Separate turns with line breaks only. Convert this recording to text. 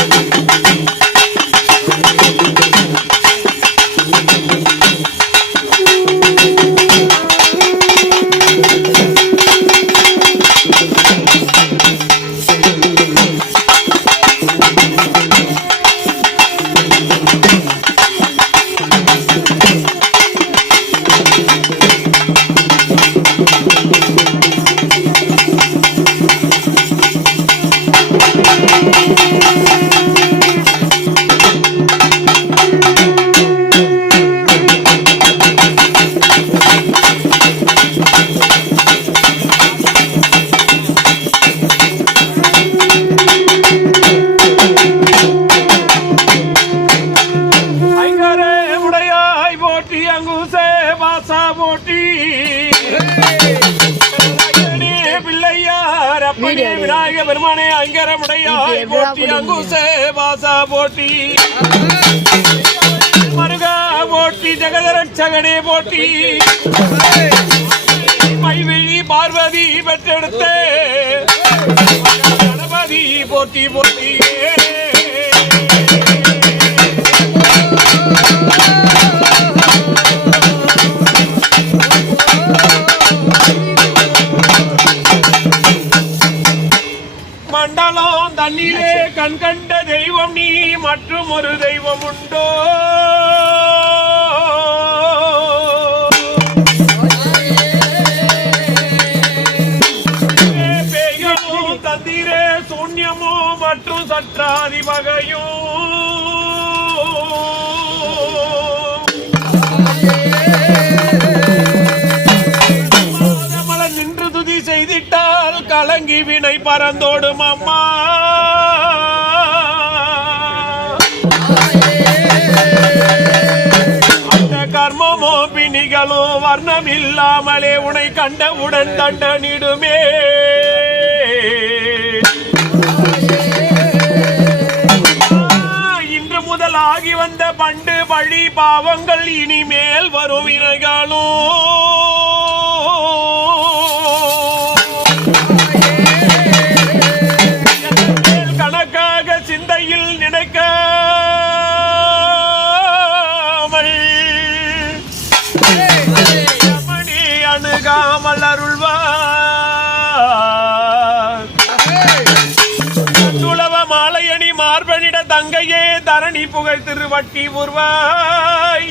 Thank you. போட்டி அங்குசே வாசா போட்டி. ஐயனே பிள்ளையார் அப்பனே விநாயக பெருமானே ஐங்கரமுடையாய் போட்டி அங்குசே வாசா போட்டி. மருகா போட்டி ஜெகதரட்சகனே போட்டி. மைவிழி பார்வதி பெற்றெடுத்தே. கணபதி போட்டி போட்டி மண்டலம் தண்ணீரே கண் கண்ட தெய்வம் நீ மற்றும் ஒரு தெய்வம் உண்டோ? பேயும் தந்திரே சூன்யமோ மற்றும் சற்றாதி வகையும். கலங்கி வினை பறந்தோடும் அம்மா. அந்த கர்மமோ பிணிகளோ வர்ணம் இல்லாமலே உனை கண்டவுடன் தண்டனிடுமே. இன்று முதல் ஆகி வந்த பண்டு பழி பாவங்கள் இனிமேல் வரும் வினைகளும் அருள்வார். துளவ மாலையணி மார்பனிட தங்கையே தரணி புகழ் திருவட்டி உருவாய்